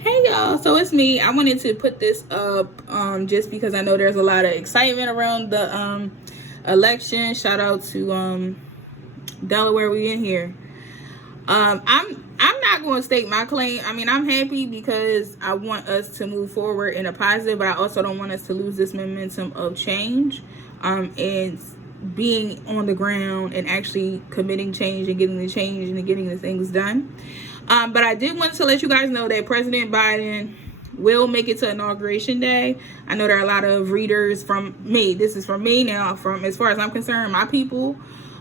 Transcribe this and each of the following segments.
Hey y'all, so it's me. I wanted to put this up just because I know there's a lot of excitement around the election. Shout out to Delaware, we in here. I'm not going to state my claim. I mean, I'm happy because I want us to move forward in a positive, but I also don't want us to lose this momentum of change and being on the ground and actually committing change and getting the change and getting the things done. But I did want to let you guys know that President Biden will make it to Inauguration Day. I know there are a lot of readers from me. This is from me now. From as far as I'm concerned, my people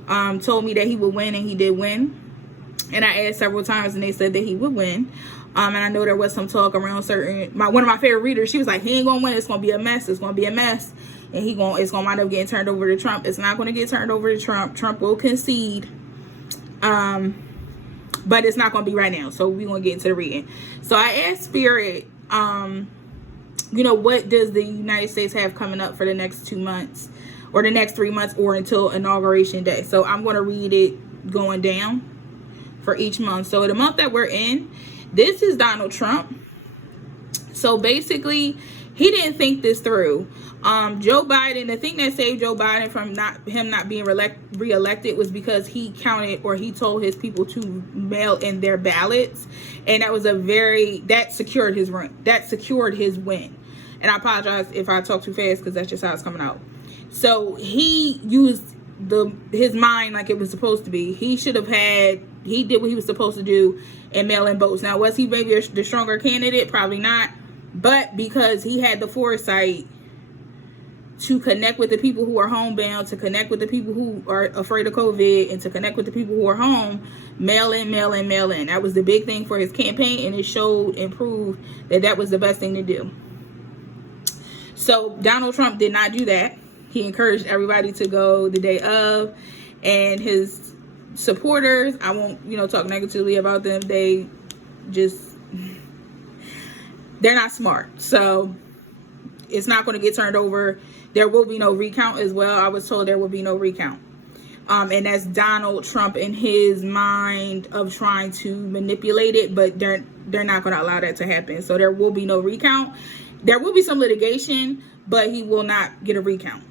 told me that he would win, and he did win. And I asked several times, and they said that he would win. And I know there was some talk around one of my favorite readers. She was like, "He ain't gonna win. It's gonna be a mess. It's gonna be a mess, and it's gonna wind up getting turned over to Trump." It's not gonna get turned over to Trump. Trump will concede. But it's not going to be right now. So we're going to get into the reading. So I asked Spirit, what does the United States have coming up for the next 2 months or the next 3 months or until Inauguration Day? So I'm going to read it going down for each month. So the month that we're in, this is Donald Trump. So basically, he didn't think this through. Joe Biden, the thing that saved Joe Biden from not being reelected was because he told his people to mail in their ballots, and that secured his win. And I apologize if I talk too fast because that's just how it's coming out. So he used his mind like it was supposed to be. He did what he was supposed to do and mail in votes. Now, was he maybe the stronger candidate? Probably not. But because he had the foresight to connect with the people who are homebound, to connect with the people who are afraid of COVID, and to connect with the people who are home, mail in. That was the big thing for his campaign, and it showed and proved that was the best thing to do. So Donald Trump did not do that. He encouraged everybody to go the day of, and his supporters, I won't talk negatively about them. They're not smart. So it's not going to get turned over. There will be no recount as well. I was told there will be no recount. And that's Donald Trump in his mind of trying to manipulate it, but they're not going to allow that to happen. So there will be no recount. There will be some litigation, but he will not get a recount.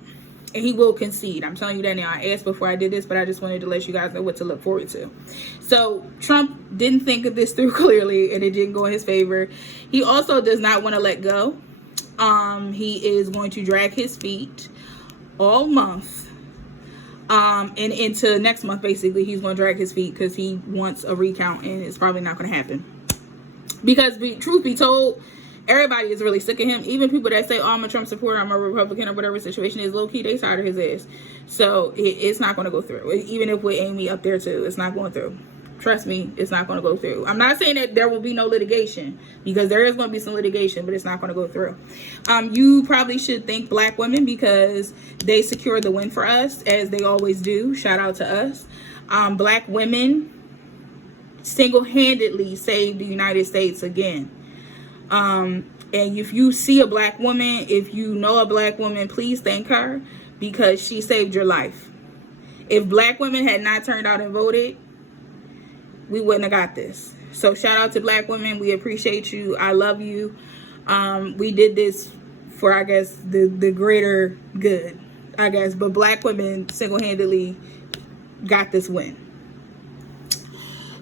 And he will concede. I'm telling you that now. I asked before I did this, but I just wanted to let you guys know what to look forward to. So Trump didn't think of this through clearly, and it didn't go in his favor. He also does not want to let go. He is going to drag his feet all month. And into next month, basically, he's going to drag his feet because he wants a recount, and it's probably not going to happen. Because truth be told, everybody is really sick of him. Even people that say, "Oh, I'm a Trump supporter, I'm a Republican," or whatever situation is, low key, they tired of his ass. So it's not going to go through. Even if with Amy up there too, it's not going through. Trust me, it's not going to go through. I'm not saying that there will be no litigation, because there is going to be some litigation, but it's not going to go through. You probably should thank Black women because they secured the win for us, as they always do. Shout out to us. Black women single-handedly saved the United States again. And if you see a Black woman, if you know a Black woman, please thank her because she saved your life. If Black women had not turned out and voted, we wouldn't have got this. So shout out to Black women. We appreciate you. I love you. We did this for, I guess, the greater good, I guess. But Black women single-handedly got this win.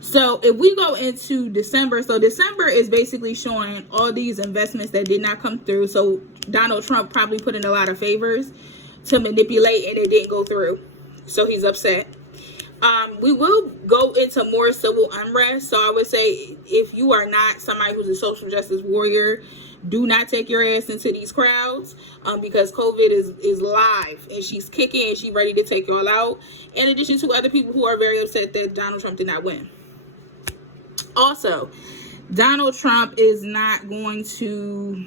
So if we go into December, so December is basically showing all these investments that did not come through. So Donald Trump probably put in a lot of favors to manipulate, and it didn't go through. So he's upset. We will go into more civil unrest. So I would say if you are not somebody who's a social justice warrior, do not take your ass into these crowds because COVID is live, and she's kicking, and she's ready to take y'all out. In addition to other people who are very upset that Donald Trump did not win. Also, Donald Trump is not going to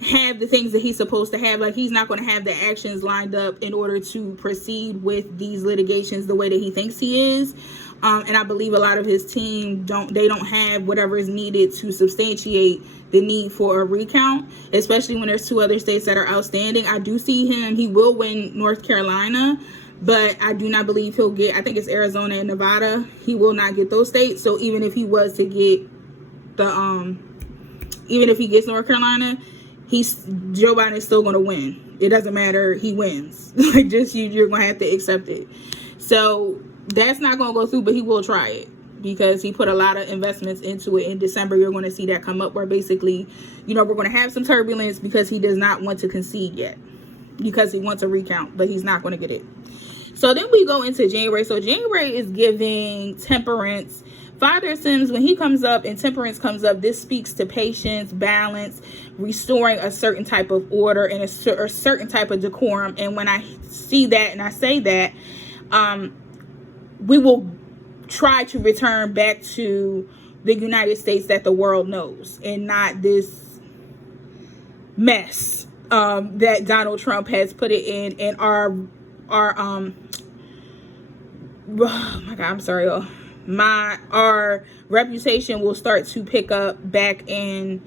have the things that he's supposed to have. Like, he's not going to have the actions lined up in order to proceed with these litigations the way that he thinks he is. And I believe a lot of his team don't have whatever is needed to substantiate the need for a recount, especially when there's 2 other states that are outstanding. I do see he will win North Carolina, but I do not believe he'll get, I think it's Arizona and Nevada. He will not get those states. So even if he was to get even if he gets North Carolina, Joe Biden is still going to win. It doesn't matter. He wins. Like, just you're going to have to accept it. So that's not going to go through, but he will try it because he put a lot of investments into it. In December, you're going to see that come up where basically, we're going to have some turbulence because he does not want to concede yet, because he wants a recount, but he's not going to get it. So then we go into January. So January is giving temperance. Father Sims, when he comes up and temperance comes up, this speaks to patience, balance, restoring a certain type of order and a certain type of decorum. And when I see that and I say that, we will try to return back to the United States that the world knows, and not this mess that Donald Trump has put it in. And our oh my God, I'm sorry, y'all. Our reputation will start to pick up back in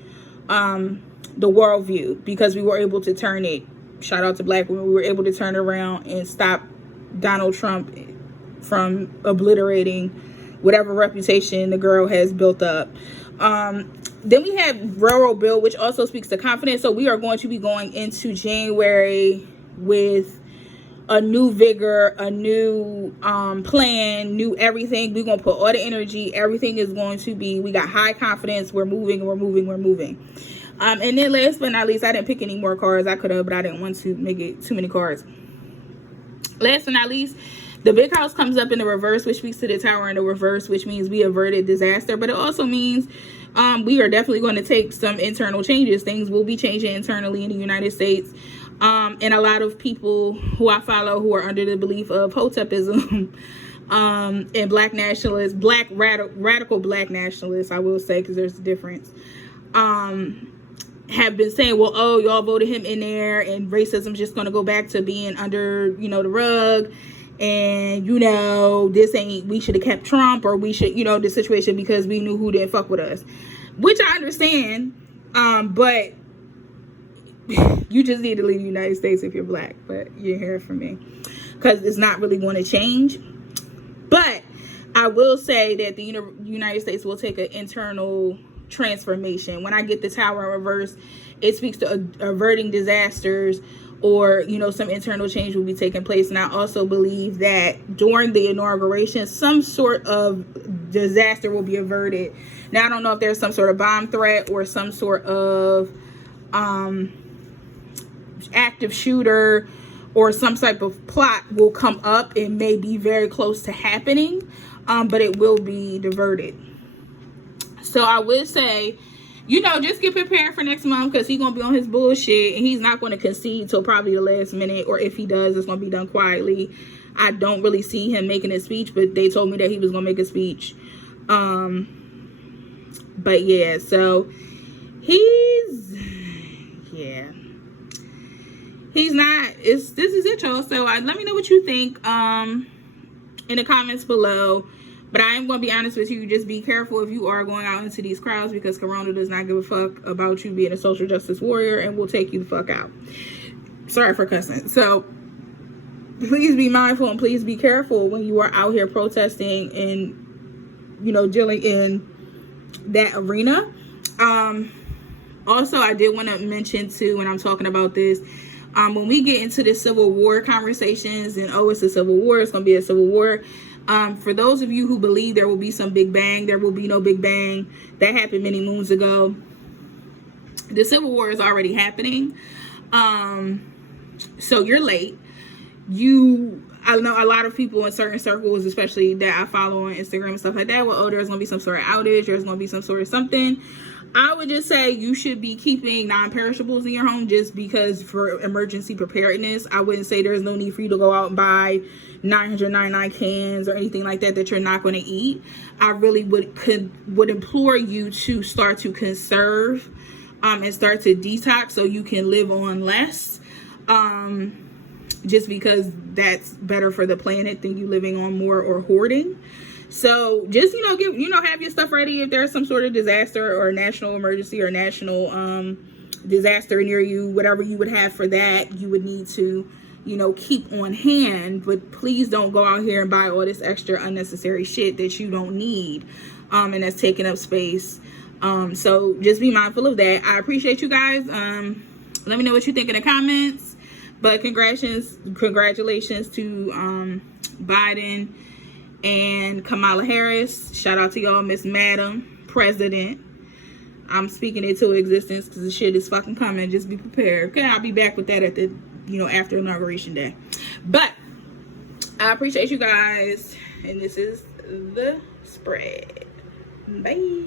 the worldview, because we were able to turn it. Shout out to Black women. We were able to turn it around and stop Donald Trump from obliterating whatever reputation the girl has built up. Then we have Railroad Bill, which also speaks to confidence. So we are going to be going into January with a new vigor, a new plan, new everything. We're going to put all the energy. Everything is going to be, we got high confidence. We're moving. And then last but not least, I didn't pick any more cards. I could have, but I didn't want to make it too many cards. Last but not least, the big house comes up in the reverse, which speaks to the tower in the reverse, which means we averted disaster. But it also means we are definitely going to take some internal changes. Things will be changing internally in the United States. And a lot of people who I follow who are under the belief of Hotepism and black nationalists, radical black nationalists, I will say, because there's a difference, have been saying, well, oh, y'all voted him in there and racism just going to go back to being under, the rug. And, this ain't, we should have kept Trump, or we should, the situation, because we knew who didn't fuck with us, which I understand. But you just need to leave the United States if you're black. But you hear it from me, because it's not really going to change. But I will say that the United States will take an internal transformation. When I get the tower in reverse, it speaks to averting disasters, or some internal change will be taking place. And I also believe that during the inauguration, some sort of disaster will be averted. Now, I don't know if there's some sort of bomb threat or some sort of active shooter or some type of plot will come up and may be very close to happening, but it will be diverted. So I would say, just get prepared for next month, because he's going to be on his bullshit, and he's not going to concede till probably the last minute, or if he does, it's going to be done quietly. I don't really see him making a speech, but they told me that he was going to make a speech. But yeah, so he's not, this is it, y'all. So let me know what you think in the comments below. But I am going to be honest with you. Just be careful if you are going out into these crowds, because Corona does not give a fuck about you being a social justice warrior and will take you the fuck out. Sorry for cussing. So please be mindful and please be careful when you are out here protesting and, dealing in that arena. Also, I did want to mention too, when I'm talking about this, when we get into the Civil War conversations and, oh, it's a Civil War, it's going to be a Civil War. For those of you who believe there will be some Big Bang, there will be no Big Bang. That happened many moons ago. The Civil War is already happening. So you're late. I know a lot of people in certain circles, especially that I follow on Instagram and stuff like that, well, oh, there's going to be some sort of outage, there's going to be some sort of something. I would just say you should be keeping non-perishables in your home, just because for emergency preparedness. I wouldn't say there's no need for you to go out and buy 999 cans or anything like that you're not going to eat. I really would implore you to start to conserve and start to detox so you can live on less. Just because that's better for the planet than you living on more or hoarding. So just, have your stuff ready if there's some sort of disaster or national emergency or national disaster near you. Whatever you would have for that, you would need to, keep on hand. But please don't go out here and buy all this extra unnecessary shit that you don't need and that's taking up space. So just be mindful of that. I appreciate you guys. Let me know what you think in the comments. But congratulations to Biden and Kamala Harris. Shout out to y'all, Miss Madam President. I'm speaking it to existence because the shit is fucking coming. Just be prepared. Okay, I'll be back with that at the, after Inauguration Day. But I appreciate you guys. And this is The Spread. Bye.